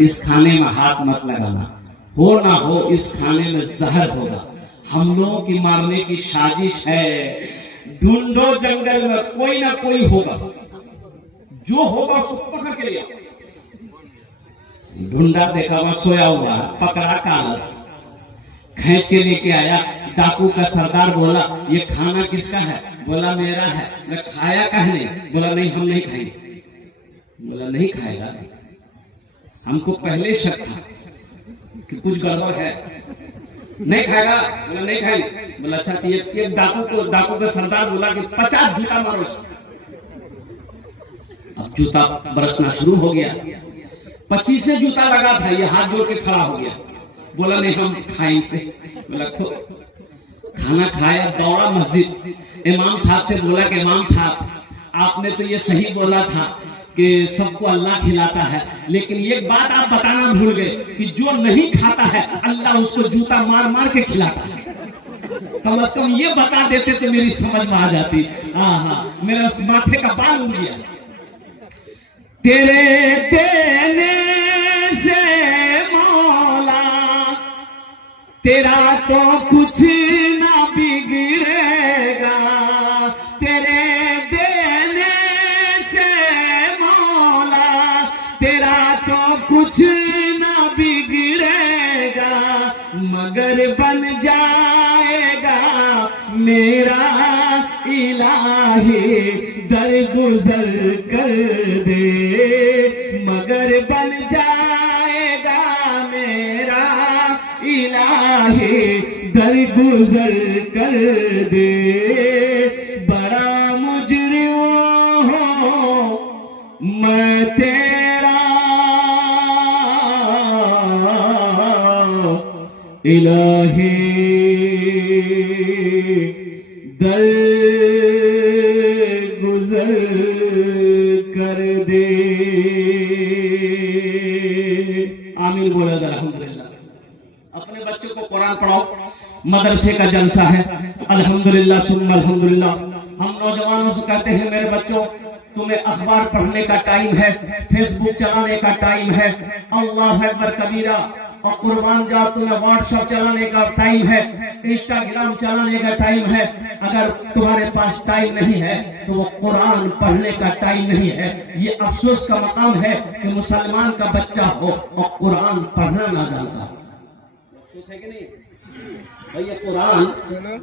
इस खाने में हाथ मत लगाना, हो ना हो इस खाने में जहर होगा। हम लोगों की मारने की साजिश है। ढूंढो जंगल में कोई ना कोई होगा, जो होगा उसको पकड़ के लिया। ढूंढा, देखा वहां सोया हुआ, पकड़ा, काला खींच के लेके आया। डाकू का सरदार बोला, ये खाना किसका है? बोला मेरा है। मैं खाया कह नहीं? बोला नहीं, हम नहीं खाएंगे। बोला नहीं खाएगा? हमको पहले शक था कि कुछ गड़बड़ है, नहीं खाएगा? बोला नहीं खाएंगे। बोला अच्छा, तो ये डाकू का सरदार बोला कि 50 जूता मारो। अब जूता बरसना शुरू हो गया। 25 जूता लगा था, ये हाथ जोड़ के खड़ा हो गया। बोला नहीं, हम खाएंगे। बोला खाना खाया, दौड़ा मस्जिद, इमाम साहब से बोला कि इमाम साहब, आपने तो ये सही बोला था कि सबको अल्लाह खिलाता है, लेकिन एक बात आप बताना भूल गए कि जो नहीं खाता है अल्लाह उसको जूता मार मार के खिलाता है। कम से कम ये बता देते तो मेरी समझ में आ जाती। हाँ, मेरा माथे का बाल उड़ गया। तेरे देने से मौला तेरा तो कुछ ना बिगड़ेगा, तेरे देने से मौला तेरा तो कुछ ना बिगड़ेगा, मगर बन जाएगा मेरा इलाही दरगुजर कर दे, मगर बन जाएगा मेरा इलाही दरगुजर कर दे। बड़ा मुजरिम हूँ मैं तेरा इलाही दर गुजर कर दे। आमीन बोला अल्हम्दुलिल्लाह। अपने बच्चों को कुरान पढ़ाओ, मदरसे का जलसा है। अल्हम्दुलिल्लाह सुम्मा अल्हम्दुलिल्लाह। हम नौजवानों से कहते हैं, मेरे बच्चों तुम्हें अखबार पढ़ने का टाइम है, फेसबुक चलाने का टाइम है, अल्लाह अकबर कबीरा, और कुर्बान जाओ तुम्हें व्हाट्सएप चलाने का टाइम है, इंस्टाग्राम चलाने का टाइम है। अगर तुम्हारे पास टाइम नहीं है तो वो कुरान पढ़ने का टाइम नहीं है। ये अफसोस का मकाम है कि मुसलमान का बच्चा हो और कुरान पढ़ना ना जानता हो। अफसोस है कि नहीं भाई? ये कुरान,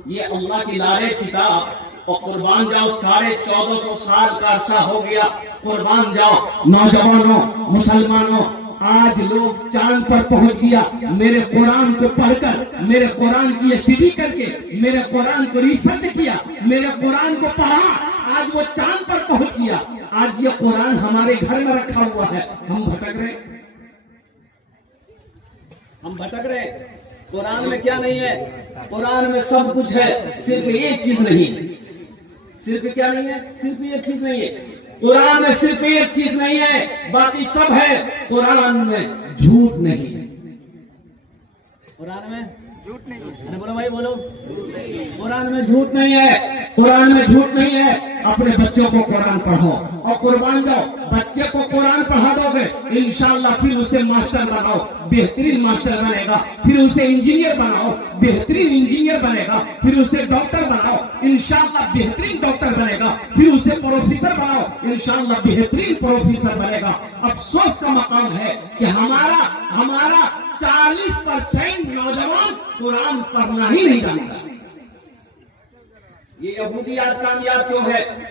ये अल्लाह की लारे किताब, और कुर्बान जाओ 1450 साल का अरसा हो गया। कुर्बान जाओ नौजवानों, मुसलमानों, आज लोग चांद पर पहुंच गया। मेरे कुरान को पढ़कर, मेरे कुरान की स्टडी करके, मेरे कुरान को रिसर्च किया, मेरे कुरान को पढ़ा, आज वो चांद पर पहुंच गया। आज ये कुरान हमारे घर में रखा हुआ है, हम भटक रहे, हम भटक रहे। कुरान में क्या नहीं है? कुरान में सब कुछ है, सिर्फ एक चीज नहीं। सिर्फ क्या नहीं है? सिर्फ एक चीज नहीं है। कुरान में सिर्फ एक चीज नहीं है, बाकी सब है। कुरान में झूठ नहीं है। कुरान में झूठ नहीं है। अरे बोलो भाई, बोलो। कुरान में झूठ नहीं है, कुरान में झूठ नहीं है। अपने बच्चों को कुरान पढ़ाओ और कुर्बान जाओ। बच्चे को कुरान पढ़ा दोगे इंशाअल्लाह, फिर उसे मास्टर बनाओ, बेहतरीन मास्टर बनेगा। फिर उसे इंजीनियर बनाओ, बेहतरीन इंजीनियर बनेगा। फिर उसे डॉक्टर बनाओ, इंशाअल्लाह बेहतरीन डॉक्टर बनेगा। फिर उसे प्रोफेसर बनाओ, इंशाअल्लाह बेहतरीन प्रोफेसर बनेगा। अफसोस का मकाम है कि हमारा 40% नौजवान कुरान पढ़ना ही नहीं जानता। ये यहूदी आज कामयाब क्यों है?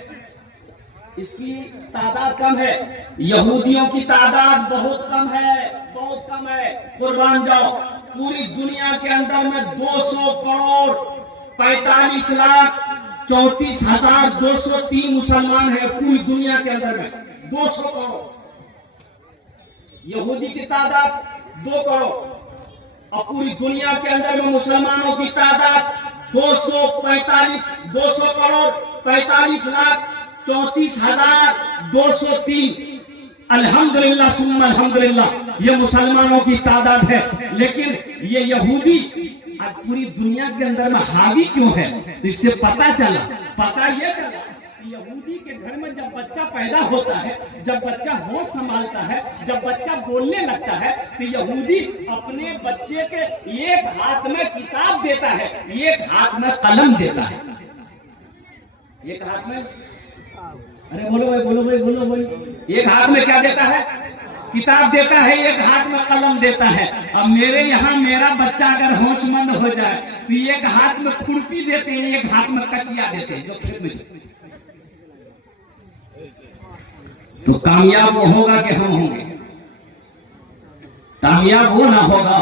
इसकी तादाद कम है। यहूदियों की तादाद बहुत कम है, बहुत कम है। कुर्बान जाओ, पूरी दुनिया के अंदर में 200 करोड़ 45 लाख 34,203 मुसलमान है पूरी दुनिया के अंदर में। 200 करोड़। यहूदी की तादाद 2 करोड़, और पूरी दुनिया के अंदर में मुसलमानों की तादाद 200 करोड़ 45 लाख 34,203। अल्हम्दुलिल्लाह सुम्मा अल्हम्दुलिल्लाह, ये मुसलमानों की तादाद है। लेकिन ये यहूदी आज पूरी दुनिया के अंदर में हावी क्यों है? तो इससे पता ये चला यहूदी के घर में जब बच्चा पैदा होता है, जब बच्चा होश संभालता है, जब बच्चा बोलने लगता है, तो यहूदी अपने बच्चे के एक हाथ में किताब देता है, एक हाथ में कलम देता है। एक हाथ में, अरे बोलो भाई, बोलो भाई, बोलो भाई। एक हाथ में क्या देता है? किताब देता है, एक हाथ में कलम देता है। अब मेरे यहाँ मेरा बच्चा अगर होशमंद हो जाए तो एक हाथ में खुरपी देते हैं, एक हाथ में कचिया देते हैं, जो खेत में। तो कामयाब वो होगा कि हम होंगे? कामयाब वो ना होगा।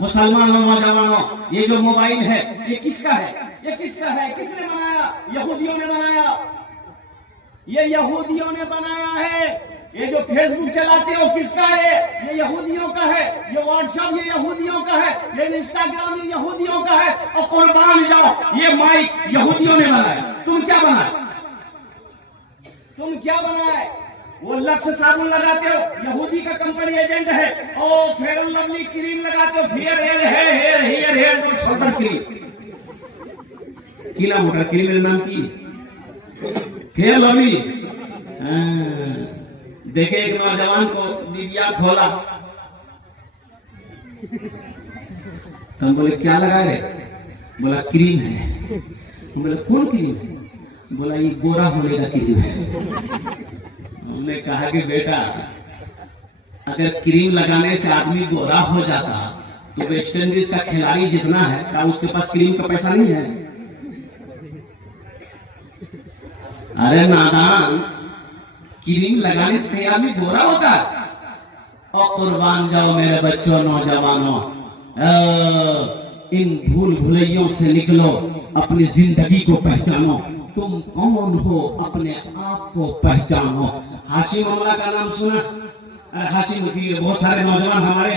मुसलमानों, नौजवानों, ये जो मोबाइल है ये किसका है? ये किसका है? किसने बनाया? यहूदियों ने बनाया। ये यहूदियों ने बनाया है। ये जो फेसबुक चलाते हो किसका है? ये यहूदियों का है। ये व्हाट्सएप ये यहूदियों का है। ये इंस्टाग्राम ये यहूदियों का है। और कुर्बान जाओ, ये माइक यहूदियों ने बनाया। तुम क्या बनाए? तुम क्या बनाए? वो लक्ष्य साबुन लगाते हो, यहूदी का कंपनी एजेंट है। ओ फेयर एंड लवली क्रीम लगाते हो, फेयर हेयर शोल्डर क्रीम, की नाम होगा क्रीम नाम की? Fair lovely. देखे एक नौजवान को दिव्या खोला, तो हम बोले क्या लगा रहे? बोला क्रीम है। बोले कौन क्रीम है? बोला ये गोरा होने का क्रीम है। हमने कहा कि बेटा अगर क्रीम लगाने से आदमी गोरा हो जाता तो वेस्ट इंडीज का खिलाड़ी जितना है, क्या उसके पास क्रीम का पैसा नहीं है? अरे नादान, क्रीम लगाने से आदमी गोरा होता है। और कुर्बान जाओ मेरे बच्चों, नौजवानों, इन भूल भुलैयों से निकलो, अपनी जिंदगी को पहचानो। तुम कौन हो, अपने आप को पहचानो। हाशिम अमला का नाम सुना? हाशिम की बहुत सारे नौजवान हमारे